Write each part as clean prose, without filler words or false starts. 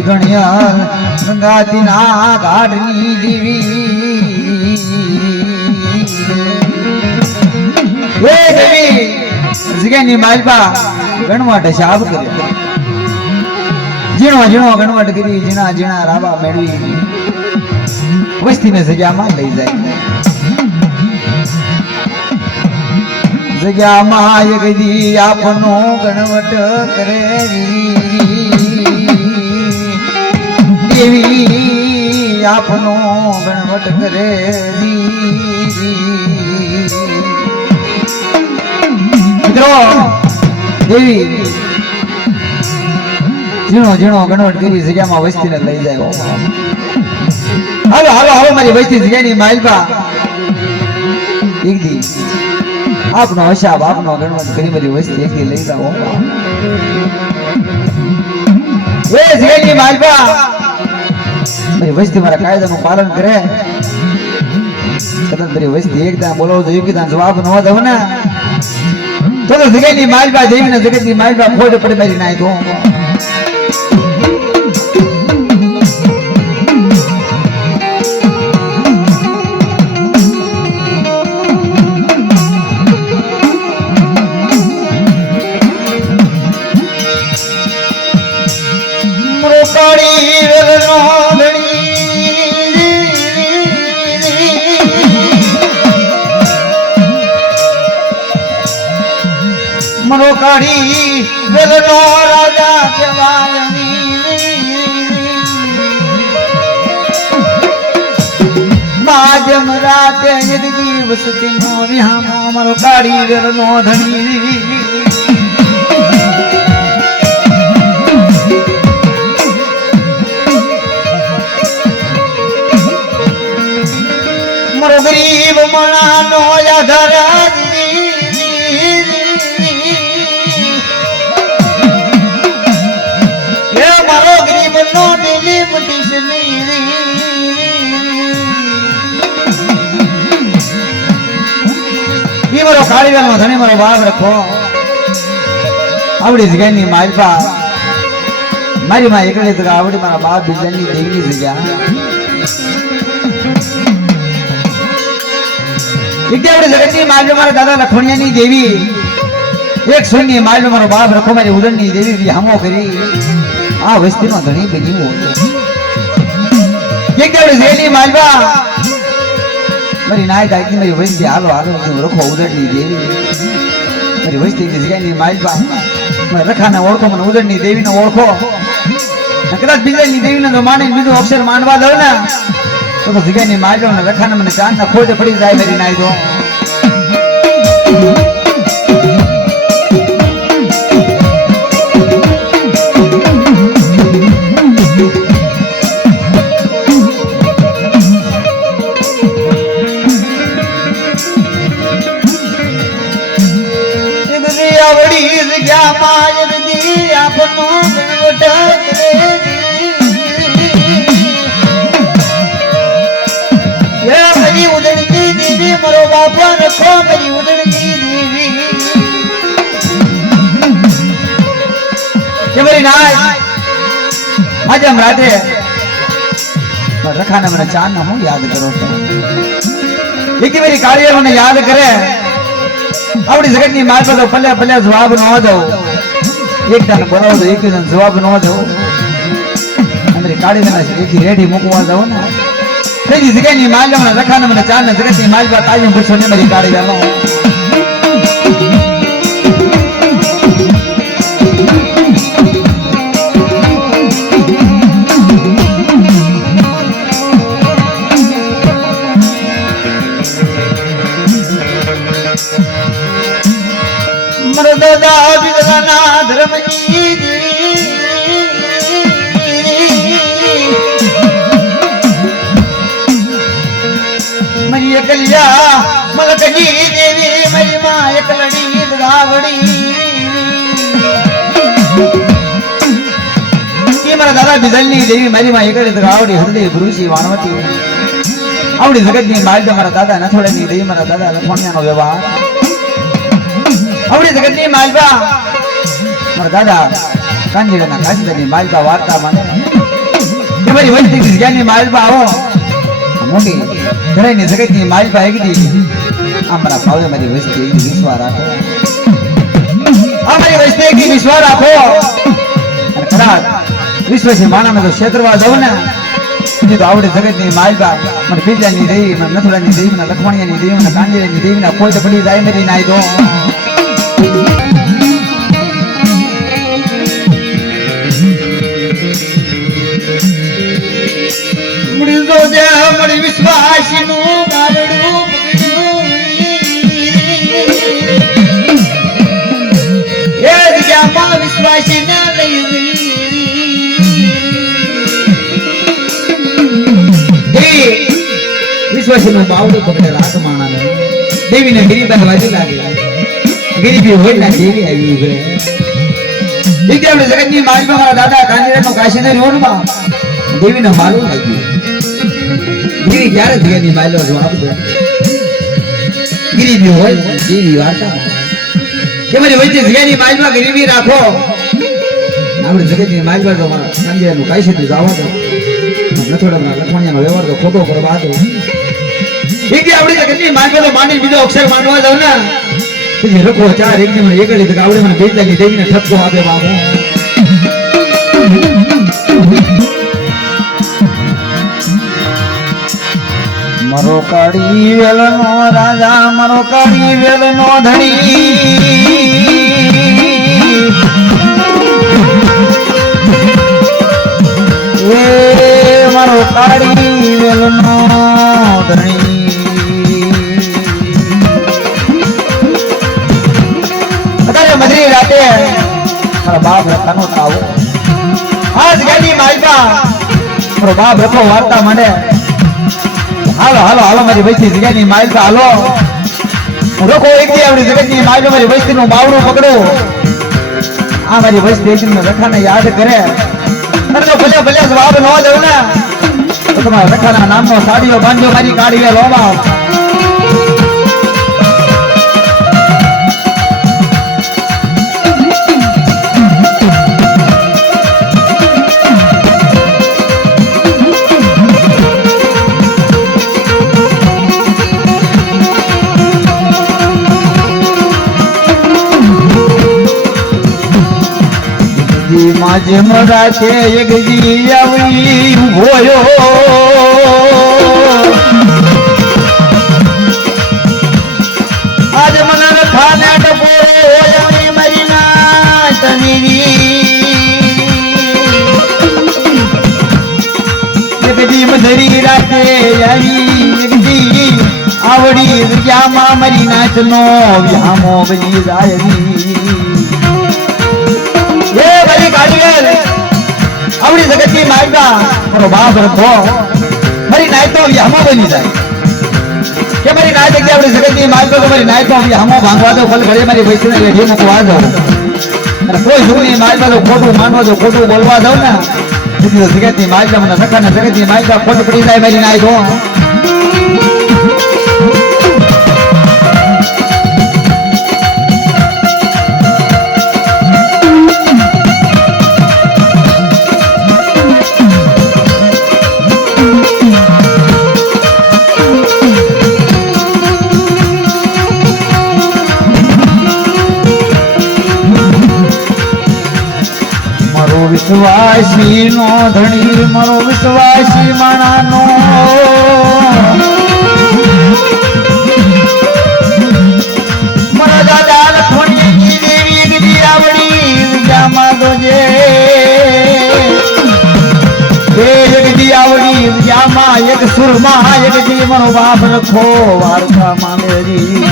મારી ગણ્યા ગંગાતી ના ઘાટની દેવી એ દેવી જગ્યાની માલપા ગણવાટ શાબ કર્યો ઝીણો ઝીણો ગણવાટ કરી ઝીણા ઝીણા રાબા મેળવી વસ્તીને જગ્યામાં લઈ જાય જગ્યામાં એક દી આપનો ગણવટ કરે દેવી આપનો ગણવટ કરે મિત્રો દેવી ઝીણો ઝીણો ગણવટ કરી જગ્યામાં વસ્તીને લઈ જાય હાલો હાલો હાલો મારી વસ્તી જગ્યાની માલપા એક દી આપનો હસાબ આપનો ગણવટ કરી મારી વસ્તી એક દી લઈ જાઓ એ જગ્યાની માલપા મારી વસ્તી મારા કાયદાનું પાલન કરે કદાચ મારી વસ્તી એકદમ બોલાવો તો યોગ્યતા જવાબ ન દઉં ને તો જગ્યાની માલપા દેવીને જગતની માલપા ખોટ પડે મારી નાય તો મરો કાઢી વેલનો રાજા કહેવાય માજમ રાતે એક દિવસ નો વિહામો મરો કાઢી વેલનો ધણી મરો ગરીબ મણાનો આધાર મારો કાળી વેલ ધણી મારો બાપ રખો આવડી જગ્યાની માલપા મારી માં એકલી જગ્યા આવડી મારા બાપ બીજાની દેવી જગ્યા એક આવડી જગતની માલપા મારા દાદા લખણિયાની દેવી એક સોની માલપા મારો બાપ રખો મારી ઉદણની દેવી હામો કરી આ વસ્તીમાં ધણી બની એક આવડી જગ્યાની માલપા મારી નાય દાયકી મારી વસ્તી હાલો હાલો રખો ઉદડની દેવી મારી વસ્તી જગ્યાની માલપા મને રખાને ઓળખો મને ઉદડની દેવીને ઓળખો કદાચ બીજાની દેવીને તો માની બીજું અક્ષર માનવા દઉં ને તો જગ્યાની માલપા મને રખાને મને ચાંદના ખોટે પડી જાય મારી નાય તો મારો બાપા રખો મારી ઉદણની દેવી કે મારી નાય આજે હમ રાતે રખાને મને ચાંદ હું યાદ કરો છો એક મારી કાળીએ મને યાદ કરે આપણી જગતની માલપા તો પલ્લે પલ્લે જવાબ ન દઉં એક દાન બોલાવો તો એક દાન જવાબ ન દઉં અમારી કાળી મને એક રેડી મૂકવા દઉં ને તેની જગ્યાની માલપા મને રખાને મને ચાંદ ને જગતની માલપા કાળી પૂછો ને મારી કાળી વેલો દાદા બિદલાના ધર્મજી મરી એકલિયા મલકજી દેવી મરી માં એકલડી ગાવડી કે મારા દાદા બિદલની દેવી મારી માં એકલડી ગાવડી હૃદય ભૃષી વાણવતી આવડી જગતની માલપા મારા દાદા નથોડાની દેવી મારા દાદા લખણિયાનો વ્યવહાર આવડી જગતની માલપા મારા દાદા કાંજીડાના કાંજીડાની માલપા વાર્તા મને કે મારી વસ્તી જગ્યાની માલબા આવો મોટી ઘરેની જગતની માલબા એકદી અમારા ભાવે મારી વસ્તી વિશ્વાસ રાખો અમારી વસ્તી એકદી વિશ્વાસ રાખો અને કદાચ વિશ્વસી માણાને તો ક્ષેત્રવા દઉં ને તો આવડે જગતની માલબા મને બીજાની દેવી મને નથુડાની દેવી મને લખમણિયાની દેવી મને કાંજીની દેવી ના કોઈ તો પડી જાય મેરી નાઈ દો મળી વિશ્વાસનું બારડું એ જગ્યામાં વિશ્વાસી ના લઈ વિશ્વાસનું બાવડું પકડે રાત માણાને દેવીને ગિરીબાઈ વાજી લાગે ગિરીબી હોય ના દેવી આવી ઉભરે દીકરા આપણે જગતની માલમાં મારા દાદા કાંજીરાનો કાશીને રોડમાં દેવીને માલું લાગ્યું ગિરી ક્યારે જગ્યાની માયલો જવાબ દે ગિરીબી હોય દેવી વાર્તા કે મારી વચ્ચે જગ્યાની માલમાં ગિરીબી રાખો આપણે જગતની માલમાં તો મારા કાંજીરાનું કાશી જવા દો નથોડાના લખમણિયાનો વ્યવહાર તો ખોટો કરવા દો દીકરી આપણે જગતની માલમાં તો માંડી બીજો અક્ષર માંડવા દઉં ને પછી રખો ચાર એકદી મને એકડી તો આવડે મને બેદલાની દેવીને ઠપકો આપે બાબો મરો કાળી વેલનો રાજા મરો કાળી વેલનો ધણી એ મારો કાળી વેલનો ધણી અત્યારે મધરી રાતે મારા બાપ રખાનો તાવો આજ ગાડી માલબા મારો બાપ રખો વાર્તા માંડે હાલો હાલો હાલો મારી વસ્તી જગ્યાની માલબા હાલો હું રખો એકદી આપણી જગતની માલબા મારી વસ્તીનું બાવડું પકડો આ મારી વસ્તી એકદમ રખાને યાદ કરે અરે તો ભલે ભલે જવાબ ન દઉં ને તો તમારા રખાના નામનો સાડીઓ બાંધ્યો મારી કાઢીએ લોબા માજે મરાતે એક દી આવી ઉભોયો આજ મને રખાને ટપોરો હોય મારી ના તવીરી એક દી મધરી રાતે આવી એક દી આવડી જગ્યામાં મારી નાચનો વ્યામો બની જાય આપણી જગતની માલબા મારો બાપ રખો મારી નાય તો હમો બની જાય કે મારી નાય જગ્યાએ આપણી જગતની માલબા મારી નાય તો હમો ભાંગવા દો ફલ ઘડે મારી વૈષ્ણવ રેડી મૂકવા દો અને કોઈ સુખની માલબા તો ખોટું માનવા દો ખોટું બોલવા દો ને જગતની માલબા મને સખાના જગતની માલબા ખોટું પડી જાય મારી નાય તો વિશ્વાસી નો ધણી મારો વિશ્વાસી માણાનો મારા દાદા લખમણિયાની દેવી ગદી આવડી જામા દોજે એક દી આવડી જામા એક સુરમાં એક દી મારો બાપ રખો વારસા મામેરી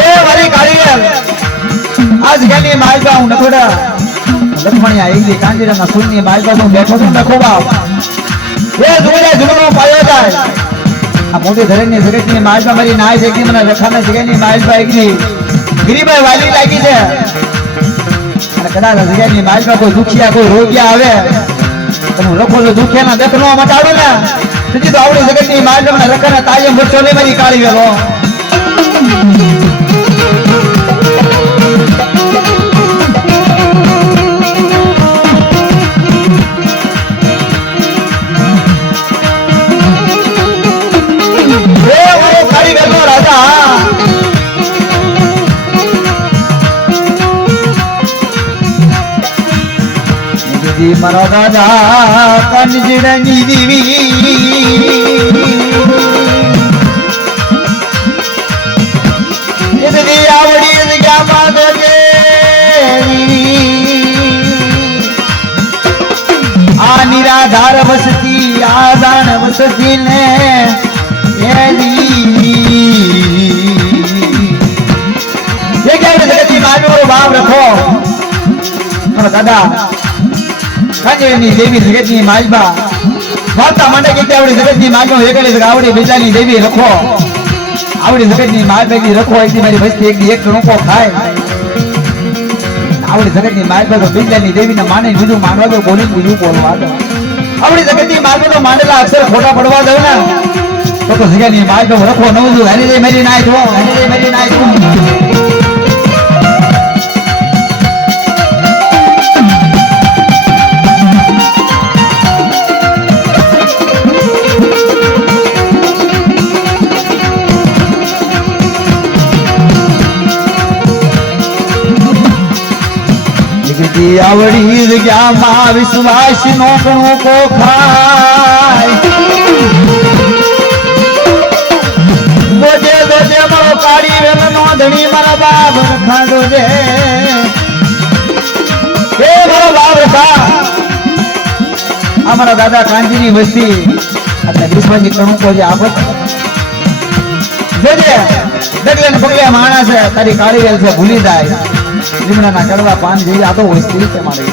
એ વારી કાળીએ આજ ગાની માલબા હું નખોડા લખમણિયા એકલી કાંજીરાના સુરની માલબા હું બેઠો છું નખો બાપ એ જોડે જુગનો પાયો જાય આ મોટી ધરેની જગતની માલબા મારી નાય છે કે મને રખાના જગ્યાની માલબા એકલી ગિરીબાઈ વાલી લાગી છે અને કદાચ જગ્યાની માલબા કોઈ દુખિયા કોઈ રોગ્યા આવે તો હું લખો તો દુખિયાના દેખનો મટાડું ને તેથી તો આવડી જગતની માલબા મને રખાના તાયમ વચ્ચો લે મારી કાળી વેલો દી મારા દાદા કંજડની દેવી દી આવડી ગયા માધવે આ નિરાધાર વસતી આદાન વસતી ને ये क्या जगती मानो भाव रखो दादा कंजनी देवी जगतनी मालबा माता मंडे के आवड़ी जगतनी मालबा एकले आवड़ी बेजानी देवी रखो आवड़ी जगतनी मालबा की रखो एक मारी बस्ती एक गणको खाए आवड़ी जगतनी मालबा तो बेजानी देवी ने माने बीजू मानवा तो बोली बीजू बोलवा दो आवड़ी जगतनी मालबा तो मांडला अक्षर खोटा पड़वा दो ना तो जगतनी मालबा रखो नवजू हरी दे मेरी नाय दो हरी दे मेरी नाय दो आवड़ी जग्या मां विश्वास नो गणो को खाय दोजे दोजे मारो काड़ी वेल नो धणी मारा बाप रखा दोजे हे मारो बाप रखा हमारा दादा कांजीनी वस्ती એટલે વિશ્વાસી ગણો को जे आपत જોજે ડગલે ને પગલે માણસ છે તારી કાળી વેલ છે ભૂલી જાય લીમડાના કડવા પાન જેવી આ તો વસ્તી છે મારી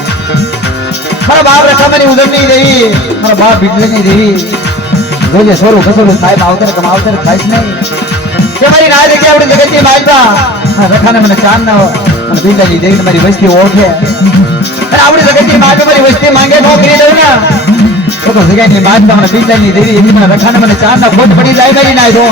મારા બાપ રખામની ઉદરની દેવી મારા બાપ ભીટલેની દેવી જોજે સોરું કસોરું સાહેબ આવતર કમાવતર ખાઈશ નહીં કે મારી રાજ કે આવડી જગતની માલબા રખાને મને ચાંદ ના મને ભીટલેની દેવી મારી વસ્તી ઓળખે અને આવડી જગતની માલબા મારી વસ્તી માંગે નોકરી દઉં ને તો જગ્યાની માલબા મને ભીટલેની દેવી એની મને રખાને મને ચાંદ ના ખોટ પડી જાય કરી ના દો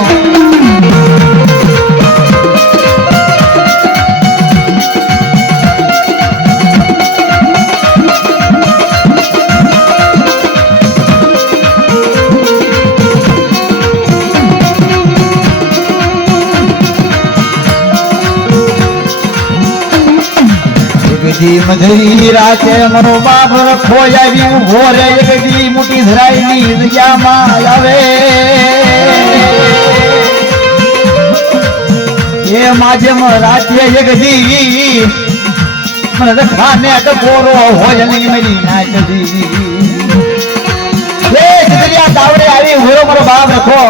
મધરી રાતે મનો બાપ રખો આવી ઉભો રે એકડી મોટી ધરાઈ ની જગ્યામાં આવે એ માજમ રાતે એકડી મને રખાને ટકોરો હોય નહીં મેરી નાચદી એ જગ્યા તાવડે આવી ઉભો મારો બાપ રખો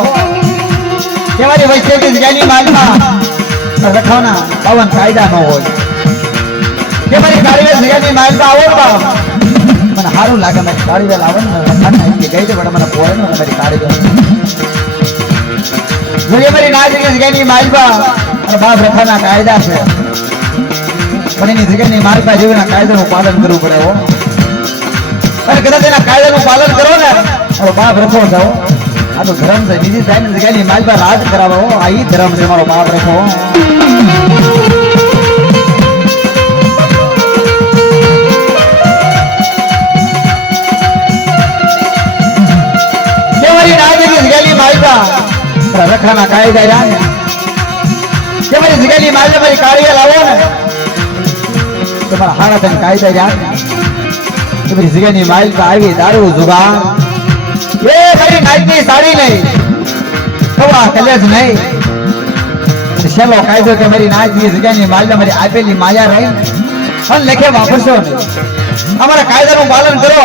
કે મારી વચ્ચેની જગ્યાની માલમાં રખાના પવન કાયદા ન હોય કે મારી કાળીવેલ જગ્યાની માલબા આવો બા મને સારું લાગે મારી કાળીવેલ આવે ને રખાને કે ગઈ દે બડા મને પોરે ને મારી કાળીવેલ જોજે મારી ના જગ્યાની માલબા અને બાપ રખાના કાયદા છે પણ એની જગ્યાની માલબા જેવીના કાયદાનું પાલન કરવું પડે હો અને કદાચ એના કાયદાનું પાલન કરો ને તો બાપ રખો જાઓ આ તો ધર્મ છે બીજી થાય ને જગ્યાની માલબા રાજ કરાવો આ ઈ ધર્મ છે મારો બાપ રખો રખાના કાયદા જાણે કે મારી જગ્યાની માલબા મારી કાળીએ લાવો ને તમારા હારા તને કાયદા જાણે કે મારી જગ્યાની માલબા આવી દારૂ જુગાર એ મારી નાઈટની સાડી નહીં કવા કલેજ નહીં છેલ્લો કાયદો કે મારી નાઈટની જગ્યાની માલબા મારી આપેલી માયા રહી અને લેખે વાપરશો નહીં અમારા કાયદાનું પાલન કરો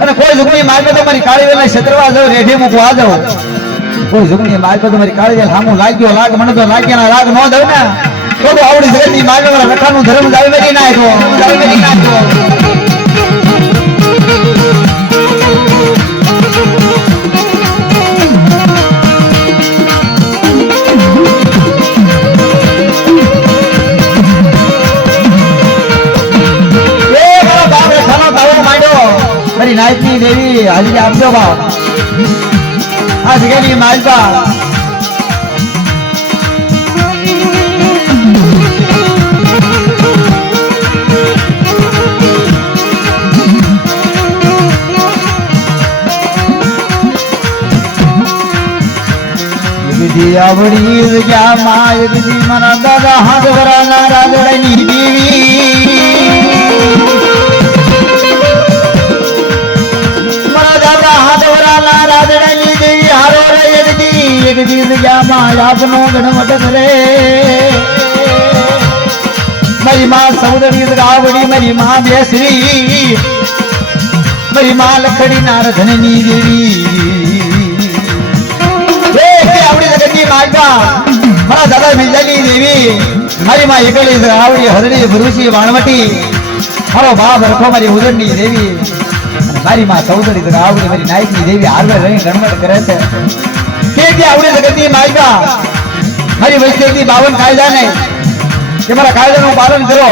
અને કોઈ જુગની માલબા તો મારી કાળી વેલા છતરવા જાવ રેઢી મૂકવા જાવ કોઈ જુગની માલબા તો મારી કાળી વેલ હામું લાગ્યો લાગ મને તો લાગ્યા રાગ ન દઉં ને તો આવડી જગતની માલબા રખાનું ધર્મ જ આવી બેઠી નાખ્યો મારી નાયકની દેવી હાજરી આપજો બાપ આ જગ્યાની માલબા વિધિ આવડી જગ્યામાં વિધિ મારા દાદા હાથ વરાના રાદડાની દેવી જગદી જગ્યામાં આપનો ગણવટ કરે મારી માં સૌદરી ગાવડી મારી માં બેસરી મારી માં લખડી નારધનની દેવી આવડી જગતની માતા મારા દાદા મિંજાની દેવી મારી માં એકલી આવડી હરણી ભરૂચી વાણવટી મારો બાપ રખો મારી ઉદરની દેવી મારી માં સૌદરી આવડી મારી નાયકની દેવી હારવે રહી ગણવટ કરે છે કે આવડી જગતની માતા મારી વૈષ્ણવની 52 કાયદા ને કે મારા કાયદાનું પાલન કરો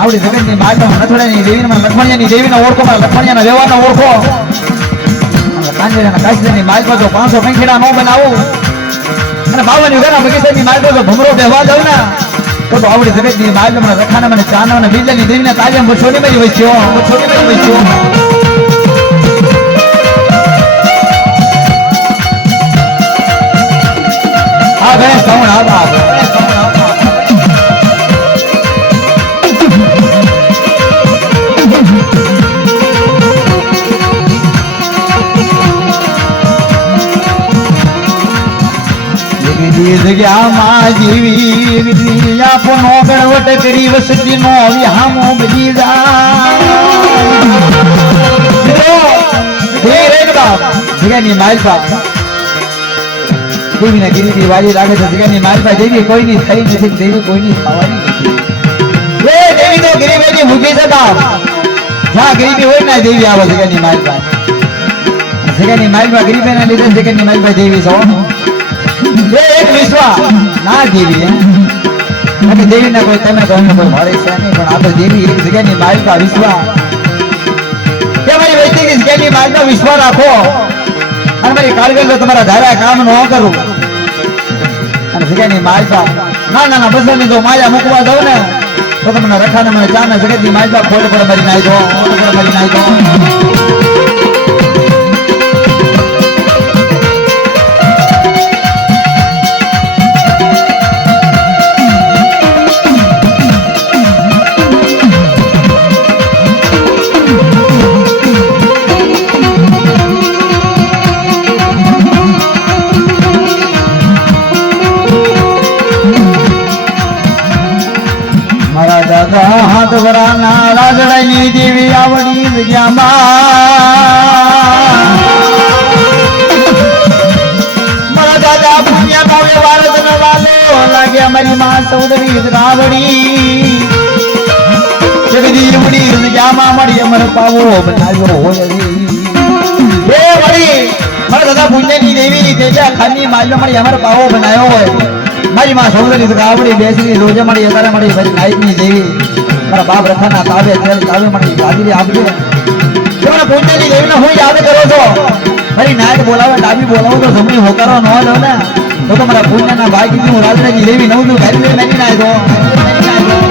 આવડી જગતની માતા નથોડાની દેવીને લખમણિયાની દેવીને ઓળખો મારા લખમણિયાના વ્યવહારને ઓળખો કાંજેરાના કાશીની માલપા જો 500 પંખેડા નો બનાવું અને 52 યુગના બગીચાની માલપા જો ભમરો બેહવા દઉં ને તો આવડી જગતની માલપા મને રખાના મને ચાના અને બિલ્લાની દેવીને તાજમ છોડી મારી વચ્યો આ ગણેશ શ્રાવણ આવા જગ્યામાં જીવી આપનો ગણવટ કરી વસતી નો વિહામો બજી જગ્યાની માલપા દેવીના ગિરીની વાળી લાગે છે જગ્યાની માલપા દેવી કોઈની થઈ નથી દેવી કોઈની થવાની નથી એ દેવી તો ગરીબેની મૂકી છે બાપ જ્યાં ગરીબી હોય ને દેવી આવે જગ્યાની માલપા ગરીબેના લીધે જગ્યાની માલપા દેવી છો એક વિશ્વા ના દેવી દેવી ના કોઈ તમે કોઈ મળે છે નહીં પણ આપણે દેવી એક જગ્યાની માલિકા વિશ્વા કે મારી વૈષ્ણવી જગ્યાની માલિકા વિશ્વા રાખો અને મારી કારગર તમારા ધારા કામ ન કરું અને જગ્યાની માલિકા ના બસની જો માયા મૂકવા દઉં ને તો તમને રખાને મને ચાને જગતની માલિકા ખોટ પર મારી નાખી દો હાથ વરાના રાજડાની દેવી આવડી જગ્યામાં મારા દાદા પુણ્યા નો વ્યવહાર વાલો લાગ્યા મારી માં સૌદરી રાવડી જગદી ઉડી જગ્યામાં મળી અમર પાવો બનાવ્યો હોય એ મળી મારા દાદા પુણ્યની દેવી તેજા ખાની માલ્યો મળી અમર પાવો બનાવ્યો હોય મારી માં સૌદરી રાવડી બેસી રોજે મળી અત્યારે મળી મારી નાયકની દેવી મારા બાપ રખાના તાવે તેલ તાવે મને હાજરી આપજો તમને પૂજ્યની દેવીને હું યાદ કરો છો મારી નાયક બોલાવે ડાબી બોલાવો તો જમણી હોકારો ન લો ને તો મારા પુણ્યના ભાઈ હું રાજરાજી દેવી નવું ગાડી લઈ નાખી નાખ્યો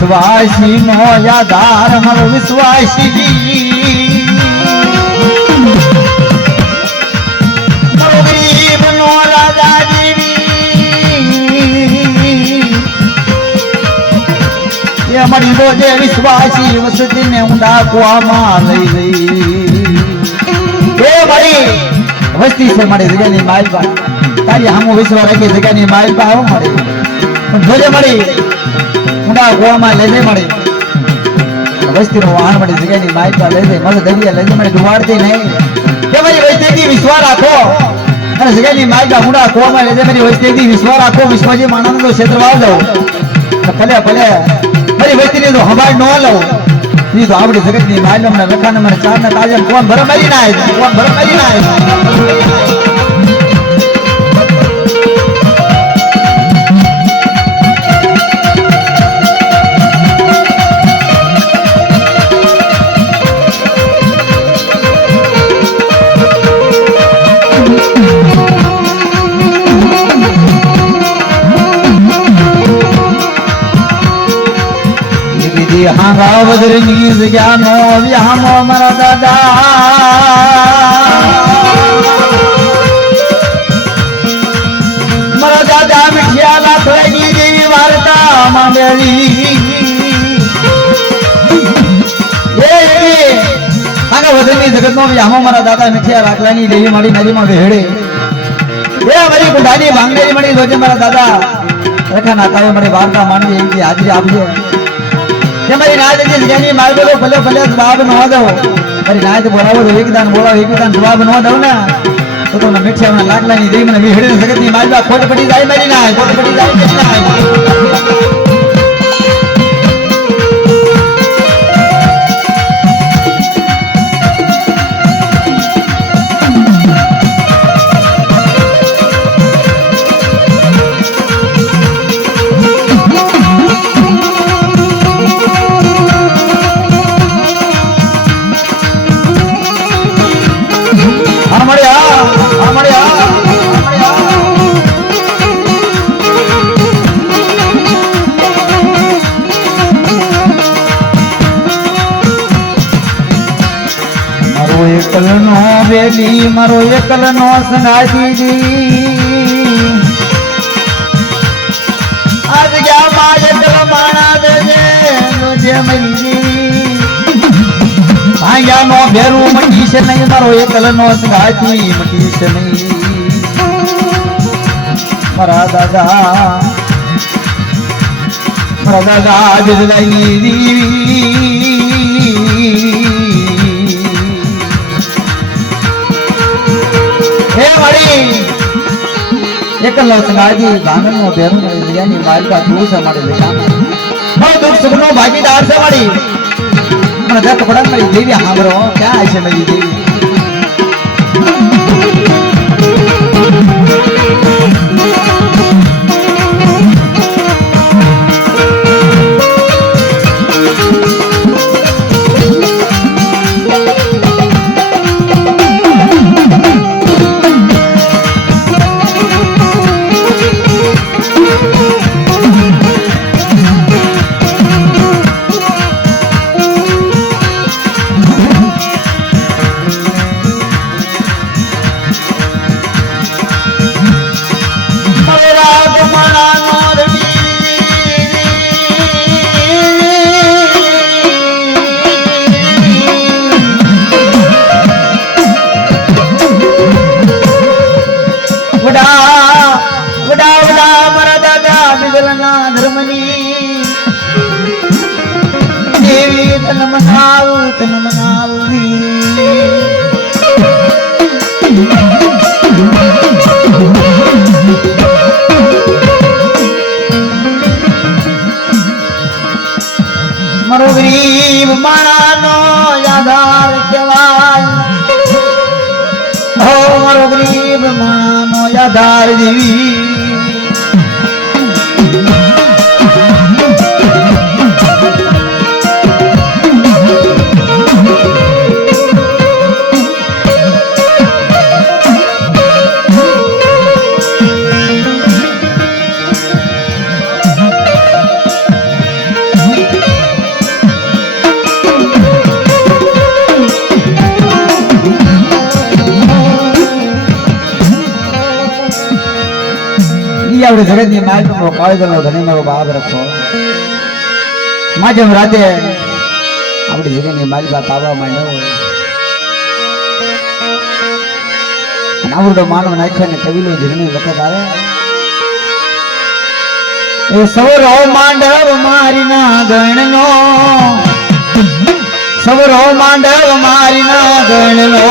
વિશ્વાસી નો યાદાર મારો વિશ્વાસી મારો ગરીબ નો રાજા દેવી એ મારી રોજે વિશ્વાસી વસતી ને ઊંડા કુવામાં લઈ ગઈ એ મારી વસ્તી છે મારી જગ્યાની માલપા તારી હામો વિશ્વાસ રાખી જગ્યાની માલપા આવો મારી પણ જોજે મારી ઊંડા કુવામાં લઈ જઈ મળી વસ્તી નો વાહન મળી જગ્યાની માહિતી લઈ જઈ મળ દરિયા લઈ જઈ મળી ડુબાડતી નહીં કે મારી વસ્તી વિશ્વાસ રાખો અને જગ્યાની માહિતી ઊંડા કુવામાં લઈ જઈ મારી વસ્તી વિશ્વાસ રાખો વિશ્વજી માનંદ નો ક્ષેત્ર વાવ જાવ ભલે મારી વસ્તી તો હમાર ન લઉં એ તો આપણી જગતની માહિતી મને લખાને મને ચાર ને તાજમ કોણ ભર મારી ના હાંગા વદરની જગ્યાનો વ્યામો મારા દાદા મારા દાદા મીઠિયા લાખડાની જેવી વાર્તા માંડેલી હાંગા વદરની જગતનો વ્યામો મારા દાદા મીઠિયા લાખડાની દેવી મારી નદીમાં વહેડે એ મારી બુઢાની માંગેલી મળી રોજે મારા દાદા રેખા નાતાએ મારી વાર્તા માંડી એવી હાજરી આપજે કે મારી નાય જે જગ્યાની માર બોલો ભલે ભલે જવાબ ન દો મારી નાય તો બોલાવો તો એકદાન બોલાવો એકદાન જવાબ ન દઉં ને તો તમને મીઠિયા લાકડાની દેવી મને વિહડે જગતની માલબા ખોટ પડી જાય મારી નાય ખોટ પડી જાય મારી નાય એકલનો વેલી મારો એકલનો સંગાતી આજ ગયા માં એકલ માણા દેજે રોજે મરી ભાગ્યા નો ભેરું મટી છે નહીં મારો એકલનો સંગાતી મટી છે નહીં મારા દાદા જલાઈ દેવી એકલ સંગાજી ભાંગણ નો ભેરું જગ્યાની માલકા તું છે મારી બેટા મારો દુઃખ સુખ નો ભાગીદાર છે મારી મને દત્ત પડા મારી દેવી સાંભળો ક્યાં છે મારી દેવી તન મનાવી મારો ગરીબ માણાનો આધાર કહેવાય હો મારો ગરીબ માણાનો આધાર દેવી આવડે જગતની માલનો કાળગનો ધણી મારો બાપ રખો માજમ રાતે આપણી જગતની માલબા પાવા માંડ્યો હોય અને આવડો માનવ નાખ્યો ને કવિલો જીવની વખત આવે એ સવરો માંડવ મારી ના ગણનો સવરો માંડવ મારી ના ગણનો